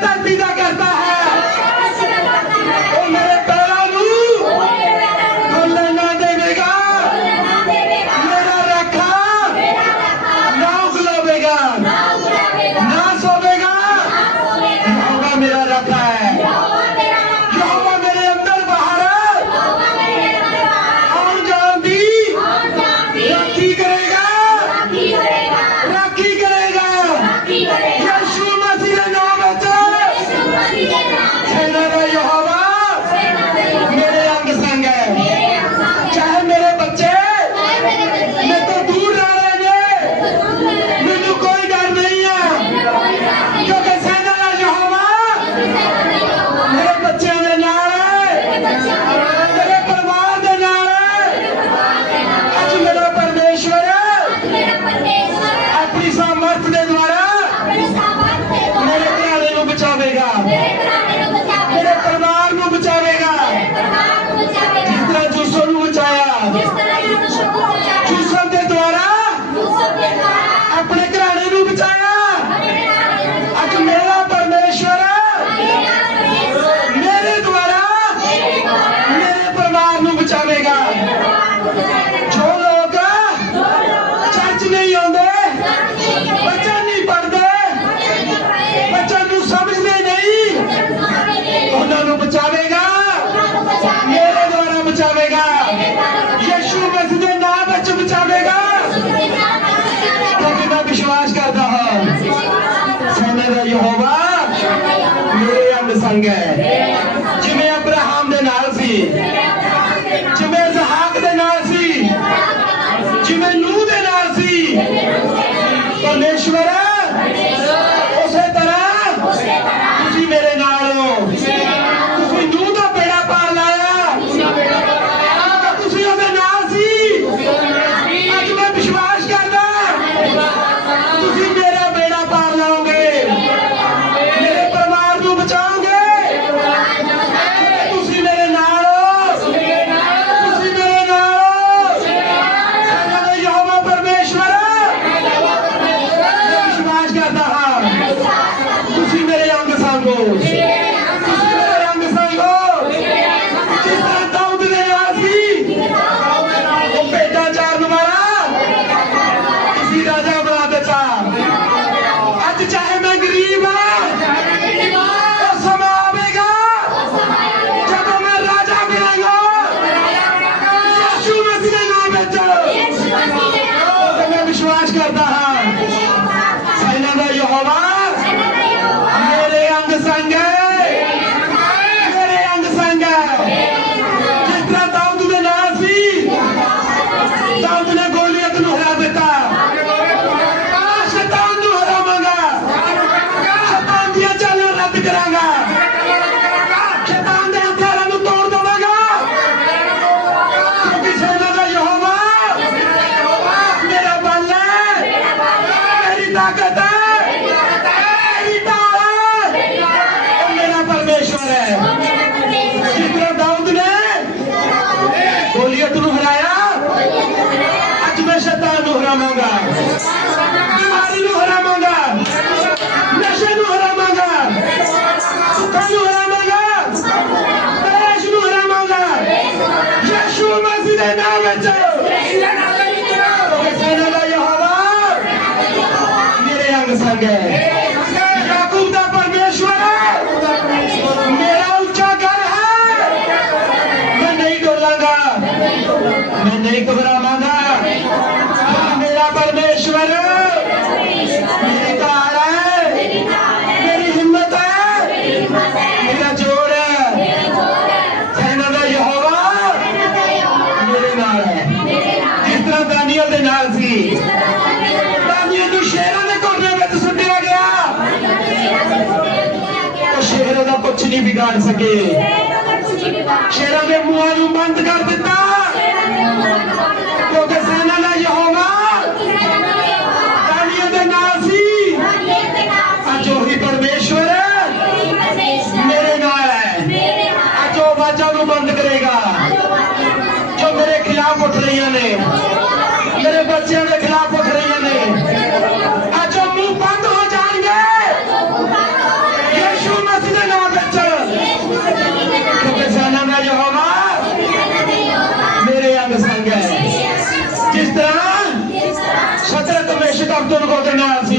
cantidad Agada. Deus é grande. नहीं बिगाड़ सके। शेरा ने मुआ बंद कर दिता। ਬਜ਼ੁਰਗੋ ਦੇ ਨਾਲ ਸੀ।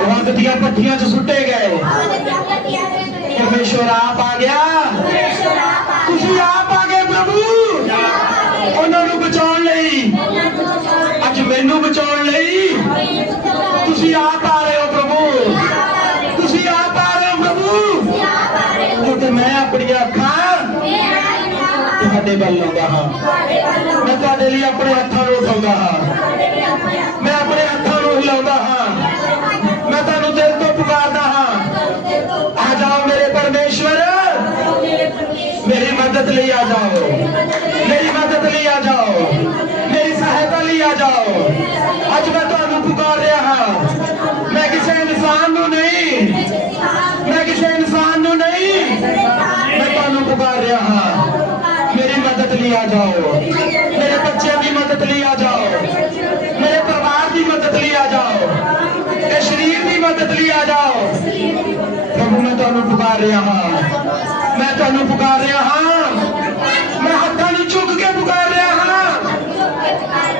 ਉਹ ਦੀਆਂ ਭੱਠੀਆਂ 'ਚ ਸੁੱਟੇ ਗਏ। ਪਰਮੇਸ਼ਵਰ ਆਪ ਆ ਗਿਆ। ਤੁਸੀਂ ਆਪ ਆ ਗਏ ਪ੍ਰਭੂ। ਉਹਨਾਂ ਨੂੰ ਬਚਾਉਣ ਲਈ। ਅੱਜ ਮੈਨੂੰ ਬਚਾਉਣ ਲਈ। ਤੁਸੀਂ ਆਪ ਆ ਰਹੇ ਹੋ ਪ੍ਰਭੂ। ਤੁਸੀਂ ਆਪ ਆ ਰਹੇ ਹੋ ਪ੍ਰਭੂ। ਕਿਉਂਕਿ ਮੈਂ ਆਪਣੀਆਂ ਅੱਖਾਂ ਤੁਹਾਡੇ ਵੱਲ ਲਾਉਂਦਾ ਹਾਂ। ਮੈਂ ਤੁਹਾਡੇ ਲਈ ਆਪਣੇ ਹੱਥਾਂ ਨੂੰ ਉਠਾਉਂਦਾ ਹਾਂ। मदद ले आ जाओ। मेरी मदद ले आ जाओ। मेरी सहायता ले आ जाओ। अज मैं तुम्हें पुकार रहा हाँ। मैं किसी इंसान नहीं। मैं किसी इंसान नहीं। मैं तुम्हें पुकार रहा हाँ। मेरी मदद ले आ जाओ। मेरे बच्चे की मदद ले आ जाओ। मेरे परिवार की मदद ले आ जाओ। मेरे शरीर की मदद ले आ जाओ। प्रभु, मैं तुम्हें पुकार रहा हाँ। मैं तुम्हें पुकार रहा हाँ।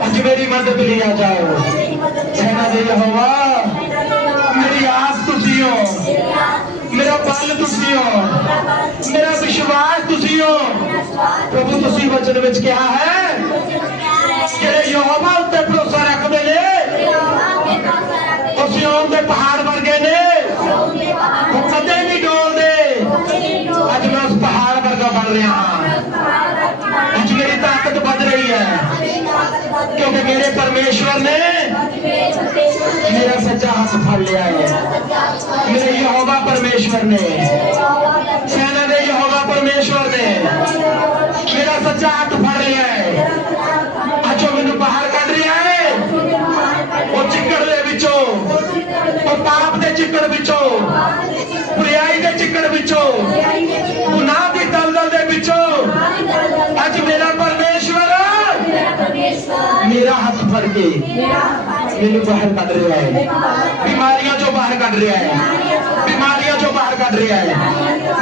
ਅੱਜ ਮੇਰੀ ਮਦਦ ਲਈ ਆ ਜਾਓ ਸੈਨਾ ਦੇ ਯਹੋਵਾ ਮੇਰੀ ਆਸ ਤੁਸੀਂ ਹੋ ਮੇਰਾ ਬਲ ਤੁਸੀਂ ਹੋ ਮੇਰਾ ਵਿਸ਼ਵਾਸ ਤੁਸੀਂ ਹੋ ਪ੍ਰਭੂ ਤੁਸੀਂ ਵਚਨ ਵਿੱਚ ਕਿਹਾ ਹੈ ਜਿਹੜੇ ਯਹੋਵਾ ਉੱਤੇ ਭਰੋਸਾ ਰੱਖਦੇ ਨੇ ਉਹ ਸਿਯੋਨ ਦੇ ਪਹਾੜ ਵਰਗੇ ਨੇ ਉਹ ਕਦੇ ਨਹੀਂ ਡੋਲਦੇ ਅੱਜ ਮੈਂ ਉਸ ਪਹਾੜ ਵਰਗਾ ਬਣ ਰਿਹਾ ਹਾਂ ਅੱਜ ਮੇਰੀ ਤਾਕਤ ਵੱਧ ਰਹੀ ਹੈ ਕਿਉਂਕਿ ਮੇਰੇ ਪਰਮੇਸ਼ਵਰ ਨੇ ਮੇਰਾ ਸੱਚਾ ਹੱਥ ਫੜ ਲਿਆ ਹੈ ਮੇਰੇ ਯਹੋਵਾ ਪਰਮੇਸ਼ਵਰ ਨੇ ਸੈਨਾ ਦੇ ਯਹੋਵਾ ਪਰਮੇਸ਼ਵਰ ਨੇ ਮੇਰਾ ਸੱਚਾ ਹੱਥ ਫੜ ਲਿਆ ਹੈ ਅੱਜ ਉਹ ਮੈਨੂੰ ਬਾਹਰ ਕੱਢ ਰਿਹਾ ਹੈ ਉਹ ਚਿੱਕੜ ਦੇ ਵਿੱਚੋਂ ਉਹ ਪਾਪ ਦੇ ਚਿੱਕੜ ਵਿੱਚੋਂ ਬੁਰਾਈ ਦੇ ਚਿੱਕੜ ਵਿੱਚੋਂ ਗੁਨਾਹ ਦੀ ਦਲਦਲ ਦੇ ਵਿੱਚੋਂ ਅੱਜ ਮੇਰਾ ਪਰਮੇਸ਼ਵਰ ਮੇਰਾ ਹੱਥ मेरा हाथ फर के मेनू बाहर कट रहा है। बीमारियाँ जो बाहर कट रहा है। बीमारियाँ जो बाहर कट रहा है।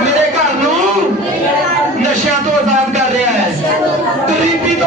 मेरे घर नशा तो आज़ाद कर रहा है। गरीबी तो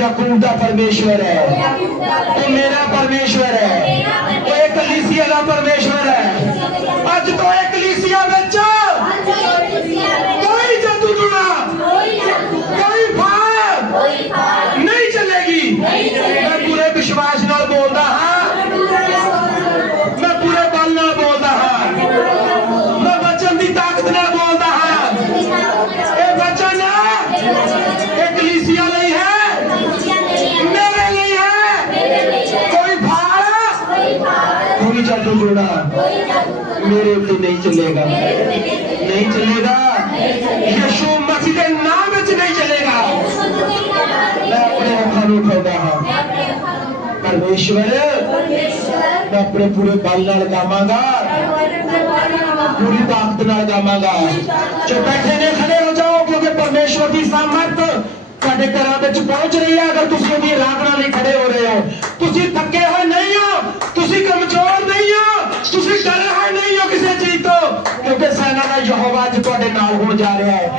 यकूब का परमेश्वर है। वो मेरा परमेश्वर है। वो कलीसिया का परमेश्वर है। अज तो एक कलीसिया बच्चा नहीं चलेगी। ਮੇਰੇ ਉੱਤੇ ਨਹੀਂ ਚੱਲੇਗਾ ਨਹੀਂ ਚੱਲੇਗਾ ਯਿਸੂ ਮਸੀਹ ਦੇ ਨਾਮ ਵਿੱਚ ਨਹੀਂ ਚੱਲੇਗਾ ਮੈਂ ਆਪਣੇ ਹੱਥਾਂ ਨੂੰ ਉਠਾਉਂਦਾ ਹਾਂ ਪਰਮੇਸ਼ਵਰ ਮੈਂ ਆਪਣੇ ਪੂਰੇ ਬਲ ਨਾਲ ਗਾਵਾਂਗਾ ਪੂਰੀ ਤਾਕਤ ਨਾਲ ਗਾਵਾਂਗਾ ਜੋ ਬੈਠੇ ਨੇ ਖੜੇ ਹੋ ਜਾਓ ਕਿਉਂਕਿ ਪਰਮੇਸ਼ਵਰ ਦੀ ਸਾਮਰਥ ਤੁਹਾਡੇ ਘਰਾਂ ਵਿੱਚ ਪਹੁੰਚ ਰਹੀ ਹੈ ਅਗਰ ਤੁਸੀਂ ਉਹਦੀ ਆਰਾਧਨਾ ਲਈ ਖੜੇ ਹੋ ਰਹੇ ਹੋ ਤੁਸੀਂ ਥੱਕੇ ਹੋਏ ਨਹੀਂ ਹੋ ਦਾ ਯਹੋਵਾ ਅੱਜ ਤੁਹਾਡੇ ਨਾਲ ਹੋਣ ਜਾ ਰਿਹਾ ਹੈ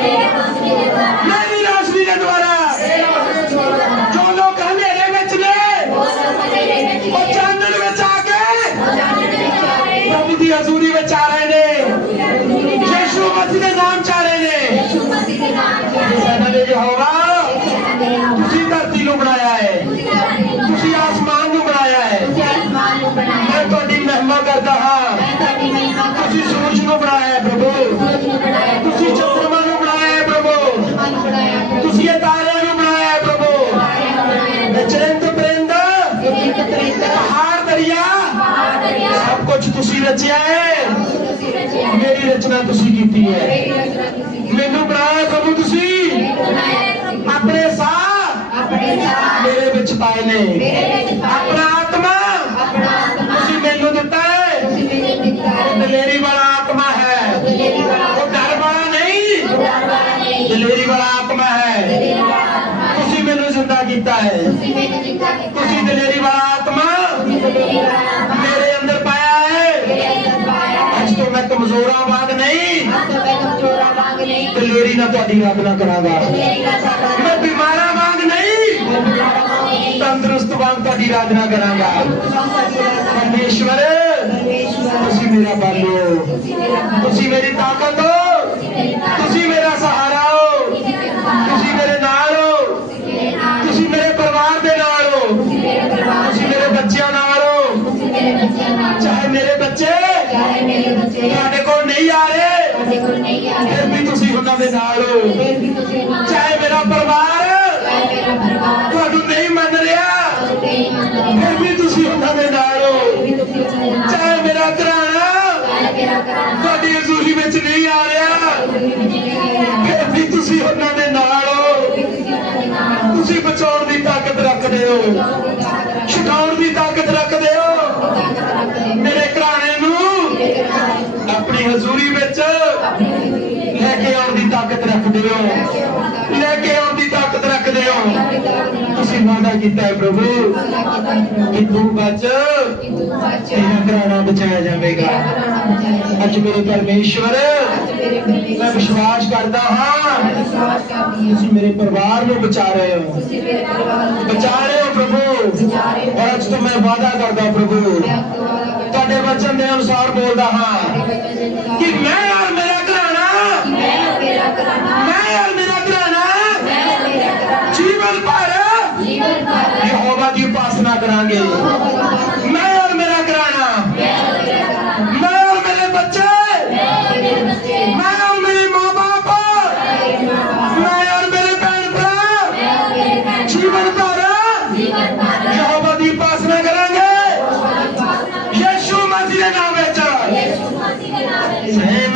Deus me livrará. ਤੁਸੀਂ ਰਚਿਆ ਹੈ। ਮੇਰੀ ਰਚਨਾ ਤੁਸੀਂ ਕੀਤੀ ਹੈ। ਮੈਨੂੰ ਬਣਾਇਆ ਪ੍ਰਭੂ ਤੁਸੀਂ। ਆਪਣੇ ਸਾਹ ਮੇਰੇ ਵਿੱਚ ਪਾਏ ਨੇ। ਆਪਣਾ ਆਤਮਾ ਤੁਸੀਂ ਮੈਨੂੰ ਦਿੱਤਾ ਹੈ। ਦਲੇਰੀ ਵਾਲਾ ਆਤਮਾ ਹੈ। ਉਹ ਡਰ ਵਾਲਾ ਨਹੀਂ। ਦਲੇਰੀ ਵਾਲਾ ਆਤਮਾ ਹੈ। ਤੁਸੀਂ ਮੈਨੂੰ ਜ਼ਿੰਦਾ ਕੀਤਾ ਹੈ। ਤੁਸੀਂ ਦਲੇਰੀ ਵਾਲਾ ਆਤਮਾ ਅੱਜ ਤੋਂ ਮੈਂ ਕਮਜ਼ੋਰਾਂ ਵਾਂਗ ਨਹੀਂ ਅੱਜ ਤੋਂ ਮੈਂ ਕਮਜ਼ੋਰਾਂ ਵਾਂਗ ਨਹੀਂ ਦਲੇਰੀ ਨਾਲ ਤੁਹਾਡੀ ਆਰਾਧਨਾ ਕਰਾਂਗਾ ਦਿਲੇਰੀ ਦਾ ਸਾਡਾ ਮੈਂ ਬਿਮਾਰਾਂ ਵਾਂਗ ਨਹੀਂ ਬਿਮਾਰਾਂ ਵਾਂਗ ਨਹੀਂ ਤੰਦਰੁਸਤ ਵਾਂਗ ਤੁਹਾਡੀ ਆਰਾਧਨਾ ਕਰਾਂਗਾ ਪਰਮੇਸ਼ਵਰ ਪਰਮੇਸ਼ਵਰ ਤੁਸੀਂ ਮੇਰਾ ਬਾਲੋ ਤੁਸੀਂ ਮੇਰਾ ਤੁਸੀਂ ਮੇਰੀ ਤਾਕਤ ਹੋ ਤੁਸੀਂ ਮੇਰਾ ਸਹਾਰਾ ਨਹੀਂ ਆ ਰਹੇ। ਸਾਡੇ ਕੋਲ ਨਹੀਂ ਆ ਰਹੇ। ਫਿਰ ਵੀ ਤੁਸੀਂ ਉਹਨਾਂ ਦੇ ਨਾਲ ਹੋ। ਫਿਰ ਵੀ ਤੁਸੀਂ ਨਾਲ ਚਾਹੇ ਮੇਰਾ ਪਰਿਵਾਰ ਚਾਹੇ ਮੇਰਾ ਪਰਿਵਾਰ। ਤੁਹਾਨੂੰ ਨਹੀਂ ਮੰਨ ਰਿਹਾ। ਤੁਹਾਨੂੰ ਨਹੀਂ ਮੰਨਦਾ ਫਿਰ ਵੀ ਤੁਸੀਂ ਉਹਨਾਂ ਦੇ ਨਾਲ ਹੋ। ਉਹਨਾਂ ਦੇ ਚਾਹੇ ਮੇਰਾ ਘਰਾਣਾ ਚਾਹੇ ਮੇਰਾ ਘਰਾਣਾ। ਤੁਹਾਡੀ ਹਜ਼ੂਰੀ ਵਿੱਚ ਨਹੀਂ ਆ ਰਿਹਾ। ਰਿਹਾ। ਫਿਰ ਵੀ ਤੁਸੀਂ ਉਹਨਾਂ ਦੇ ਨਾਲ ਹੋ। ਉਹਨਾਂ ਦੇ ਤੁਸੀਂ ਬਚਾਉਣ ਦੀ ਤਾਕਤ ਰੱਖਦੇ ਹੋ ਛਡਾਉਣ ਦੀ ਤਾਕਤ ਰੱਖਦੇ ਹੋ ਮੇਰੇ ਘਰਾਣੇ ਨੂੰ ਆਪਣੀ ਹਜ਼ੂਰੀ ਵਿੱਚ ਲੈ ਕੇ ਆਉਣ ਦੀ ਤਾਕਤ ਰੱਖਦੇ ਹੋ। ਲੈ ਕੇ ਆਉਣ ਦੀ ਤਾਕਤ ਰੱਖਦੇ ਹੋ। ਤੁਸੀਂ ਵਾਅਦਾ ਕੀਤਾ ਹੈ ਪ੍ਰਭੂ ਕਿ ਤੂੰ ਬਚ। ਤੇਰਾ ਘਰਾਣਾ ਬਚਾਇਆ ਜਾਵੇਗਾ। ਅੱਜ ਮੇਰੇ ਪਰਮੇਸ਼ਵਰ, ਮੈਂ ਵਿਸ਼ਵਾਸ ਕਰਦਾ ਹਾਂ, ਤੁਸੀਂ ਮੇਰੇ ਪਰਿਵਾਰ ਨੂੰ ਬਚਾ ਰਹੇ ਹੋ। ਬਚਾ ਰਹੇ ਹੋ ਪ੍ਰਭੂ। ਔਰ ਅੱਜ ਤੋਂ ਮੈਂ ਵਾਅਦਾ ਕਰਦਾ ਪ੍ਰਭੂ, ਤੁਹਾਡੇ ਵਚਨ ਦੇ ਅਨੁਸਾਰ ਬੋਲਦਾ ਹਾਂ ਕਿ ਮੈਂ ਕਰਾਂਗੇ